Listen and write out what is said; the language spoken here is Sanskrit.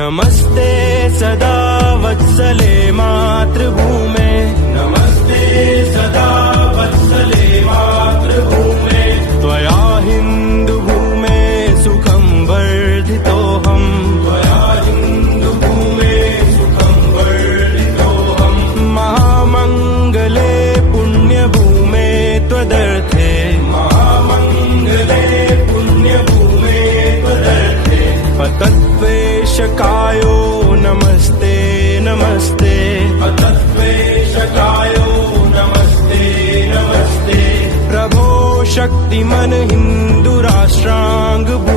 नमस्ते सदा वत्सले मातृभूमे, नमस्ते सदा वत्सले मातृभूमे, त्वया हिन्दुभूमे सुखं वर्धितोऽहम्, त्वया हिन्दुभूमे सुखं वर्धितोऽहम्, महामङ्गले पुण्यभूमे त्वदर्थे, महामङ्गले पुण्यभूमे त्वदर्थे, पतत्वेशकायो नमस्ते नमस्ते, पतत्वेशकायो नमस्ते नमस्ते, प्रभो शक्तिमन हिन्दुराष्ट्राङ्गभू